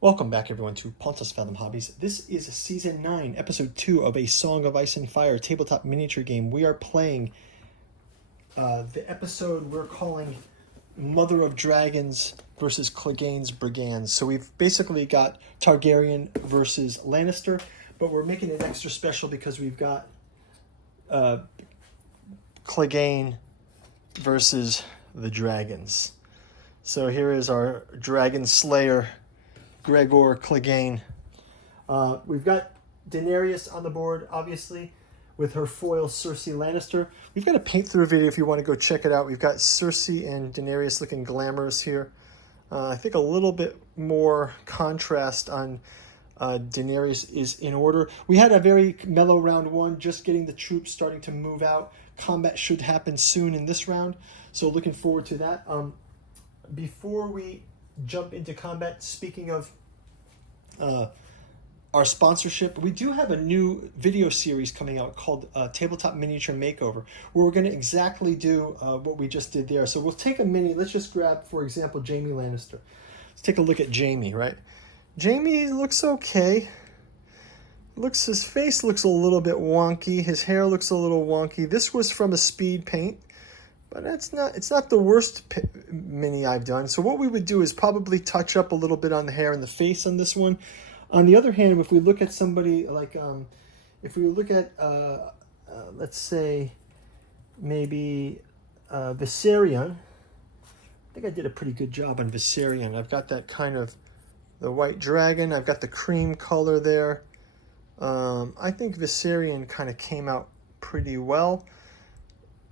Welcome back, everyone, to Pontos Fathom Hobbies. This is Season 9, Episode 2 of A Song of Ice and Fire tabletop miniature game. We are playing the episode we're calling Mother of Dragons versus Clegane's Brigands. So we've basically got Targaryen versus Lannister, but we're making it extra special because we've got Clegane versus the Dragons. So here is our Dragon Slayer, Gregor Clegane. We've got Daenerys on the board, obviously, with her foil Cersei Lannister. We've got a paint-through video if you want to go check it out. We've got Cersei and Daenerys looking glamorous here. I think a little bit more contrast on Daenerys is in order. We had a very mellow round one, just getting the troops starting to move out. Combat should happen soon in this round, so looking forward to that. Before we jump into combat, speaking of our sponsorship, we do have a new video series coming out called Tabletop Miniature Makeover, where we're going to exactly do what we just did there. So we'll take a mini. Let's just grab, for example, Jaime Lannister. Let's take a look at Jaime, right? Jaime looks okay. His face looks a little bit wonky. His hair looks a little wonky. This was from a speed paint, but it's not the worst mini I've done. So what we would do is probably touch up a little bit on the hair and the face on this one. On the other hand, if we look at somebody like, if we look at, let's say, maybe Viserion, I think I did a pretty good job on Viserion. I've got that kind of, the white dragon. I've got the cream color there. I think Viserion kind of came out pretty well.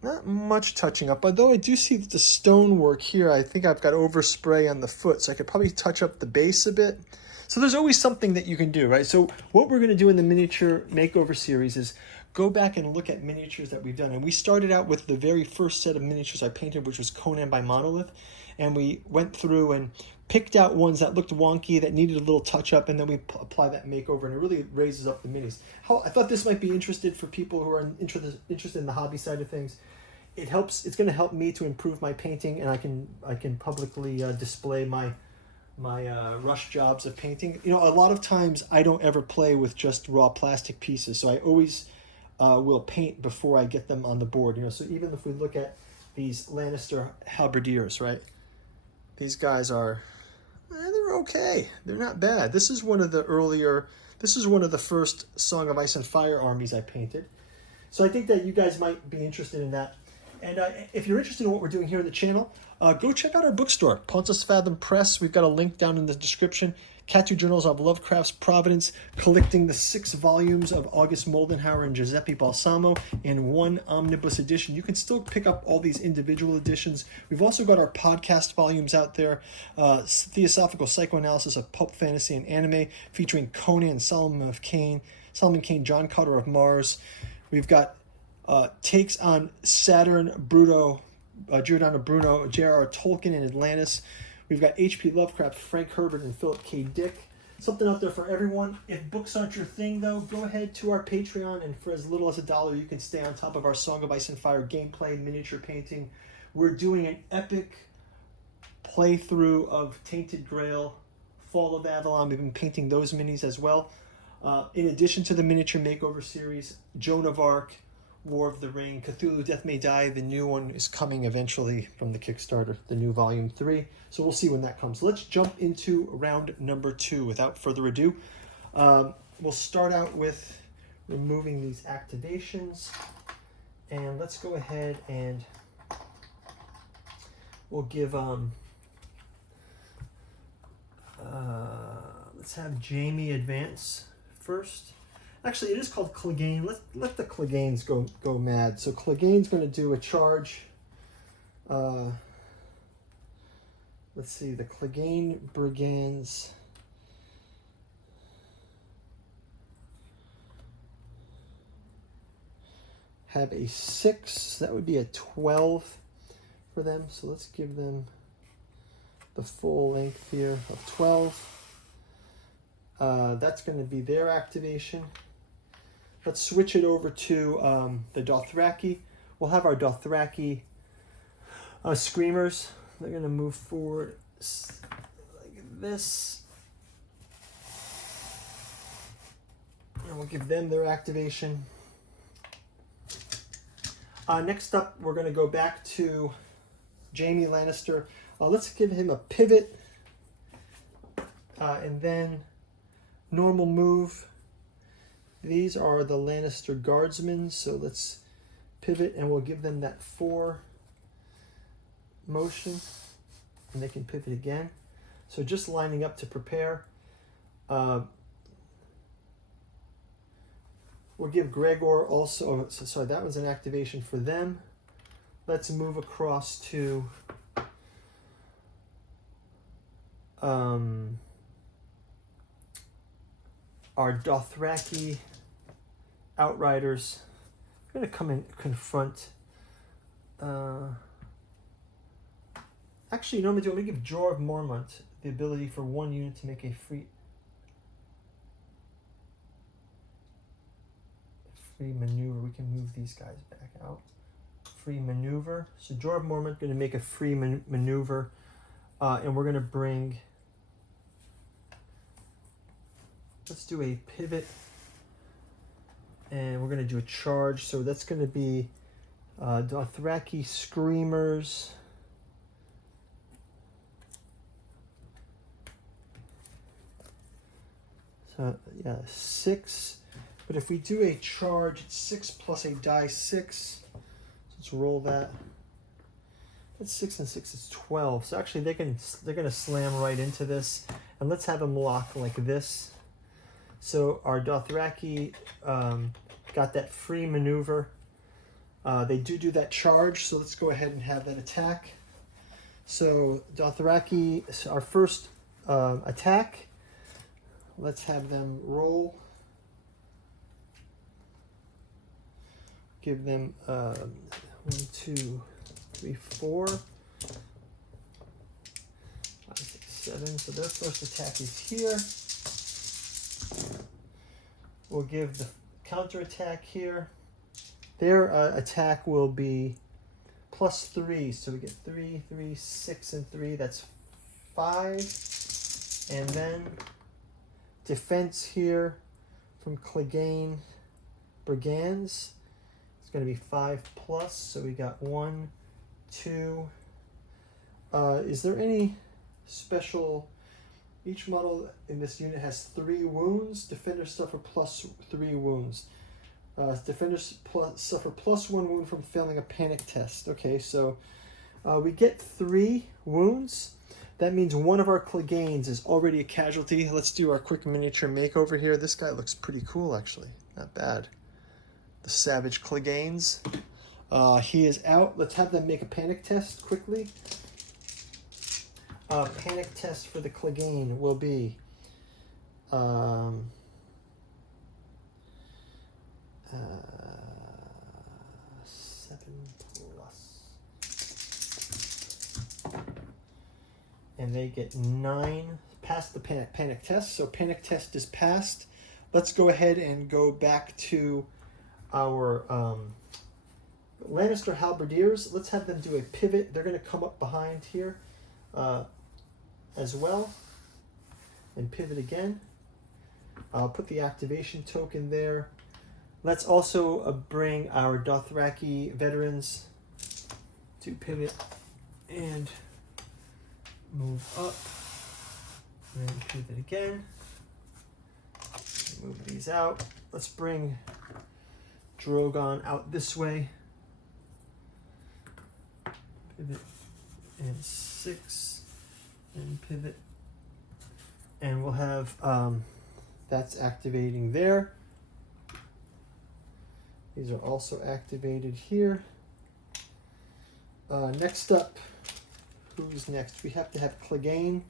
Not much touching up, although I do see the stonework here. I think I've got overspray on the foot, so I could probably touch up the base a bit. So there's always something that you can do, right? So what we're going to do in the miniature makeover series is go back and look at miniatures that we've done. And we started out with the very first set of miniatures I painted, which was Conan by Monolith. And we went through and picked out ones that looked wonky, that needed a little touch-up, and then we apply that makeover, and it really raises up the minis. I thought this might be interested for people who are interested in the hobby side of things. It helps. It's going to help me to improve my painting, and I can publicly display my rush jobs of painting. You know, a lot of times I don't ever play with just raw plastic pieces, so I always will paint before I get them on the board. You know, so even if we look at these Lannister halberdiers, right? These guys are, they're okay. They're not bad. This is one of the first Song of Ice and Fire armies I painted. So I think that you guys might be interested in that. And if you're interested in what we're doing here on the channel, go check out our bookstore, Pontos Fathom Press. We've got a link down in the description. Cat 2 Journals of Lovecraft's Providence, collecting the 6 volumes of August Moldenhauer and Giuseppe Balsamo in one omnibus edition. You can still pick up all these individual editions. We've also got our podcast volumes out there, Theosophical Psychoanalysis of Pulp Fantasy and Anime, featuring Conan and Solomon Kane, John Carter of Mars. We've got takes on Saturn, Giordano Bruno, J.R.R. Tolkien, and Atlantis. We've got H.P. Lovecraft, Frank Herbert, and Philip K. Dick. Something out there for everyone. If books aren't your thing, though, go ahead to our Patreon, and for as little as $1, you can stay on top of our Song of Ice and Fire gameplay, miniature painting. We're doing an epic playthrough of Tainted Grail, Fall of Avalon. We've been painting those minis as well. In addition to the miniature makeover series, Joan of Arc, War of the Ring, Cthulhu Death May Die, the new one is coming eventually from the Kickstarter, the new Volume 3. So we'll see when that comes. Let's jump into round number 2 without further ado. We'll start out with removing these activations. And let's go ahead and we'll give... let's have Jaime advance first. Actually, it is called Clegane. Let the Cleganes go mad. So Clegane's going to do a charge. Let's see, the Clegane Brigands. Have a 6. That would be a 12 for them. So let's give them the full length here of 12. That's going to be their activation. Let's switch it over to the Dothraki. We'll have our Dothraki Screamers. They're going to move forward like this. And we'll give them their activation. Next up, we're going to go back to Jaime Lannister. Let's give him a pivot. And then normal move. These are the Lannister guardsmen. So let's pivot and we'll give them that 4 motion. And they can pivot again. So just lining up to prepare. We'll give Gregor also, sorry, that was an activation for them. Let's move across to our Dothraki Outriders. I'm going to come and confront. Actually, you know what I'm going to do? I'm going to give Jorah Mormont the ability for 1 unit to make a free maneuver. We can move these guys back out. Free maneuver. So Jorah Mormont going to make a free maneuver, and we're going to bring. Let's do a pivot, and we're going to do a charge. So that's going to be Dothraki Screamers. So yeah, 6. But if we do a charge, it's 6 plus a die 6. So let's roll that. That's 6 and 6 is 12. So actually they're gonna slam right into this. And let's have them lock like this. So our Dothraki got that free maneuver. They do that charge, so let's go ahead and have that attack. So Dothraki, our first attack. Let's have them roll. Give them 1, 2, 3, 4, 5, 6, 7. So their first attack is here. We'll give the counter attack here. Their attack will be +3. So we get 3, 3, 6, and 3. That's 5. And then defense here from Clegane Brigands. It's going to be 5+, so we got 1, 2. Is there any special? Each model in this unit has 3 wounds. Defenders suffer +3 wounds. Defenders suffer +1 wound from failing a panic test. Okay, so we get 3 wounds. That means one of our Cleganes is already a casualty. Let's do our quick miniature makeover here. This guy looks pretty cool, actually. Not bad. The Savage Cleganes. He is out. Let's have them make a panic test quickly. Panic test for the Clegane will be 7+. And they get 9. Pass the panic test. So panic test is passed. Let's go ahead and go back to our Lannister Halberdiers. Let's have them do a pivot. They're going to come up behind here as well and pivot again. I'll put the activation token there. Let's also bring our Dothraki veterans to pivot and move up. And then pivot again. Move these out. Let's bring Drogon out this way. Pivot and 6 and pivot. And we'll have that's activating there. These are also activated here. Next up, who's next? We have to have Clegane.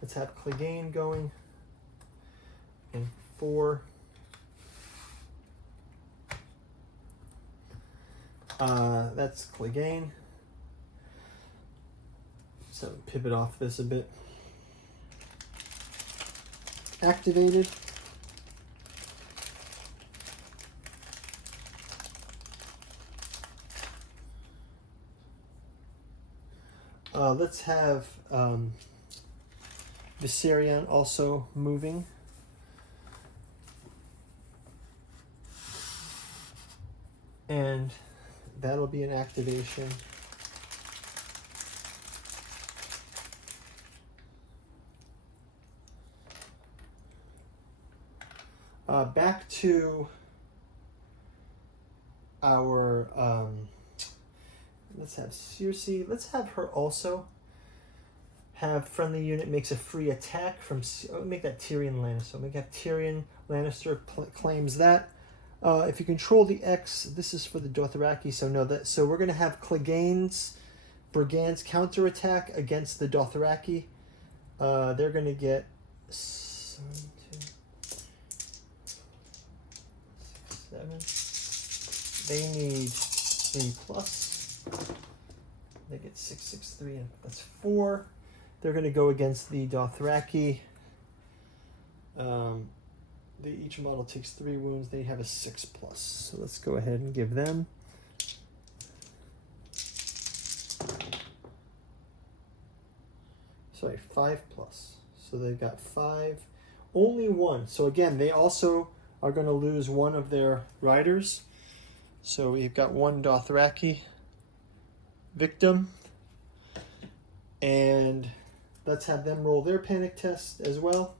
Let's have Clegane going. And 4. That's Clegane. So pivot off this a bit. Activated. Let's have Viserion also moving. And that'll be an activation. Back to our, let's have Circe. Let's have her also have friendly unit makes a free attack from, make that Tyrion Lannister. We have Tyrion Lannister claims that. If you control the X, this is for the Dothraki, so no, so we're going to have Clegane's Brigand's counterattack against the Dothraki. They're going to get 7, 2, 6, 7. They need 3+. They get 6, 6, 3, and that's 4. They're going to go against the Dothraki. Each model takes 3 wounds. They have a 6+. So let's go ahead and give them. Sorry, 5+. So they've got 5. Only 1. So again, they also are going to lose one of their riders. So we've got 1 Dothraki victim. And let's have them roll their panic test as well.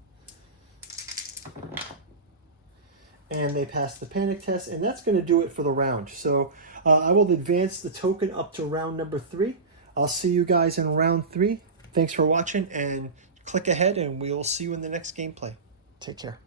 And they pass the panic test, and that's going to do it for the round. So I will advance the token up to round number 3. I'll see you guys in round 3. Thanks for watching, and click ahead, and we'll see you in the next gameplay. Take care.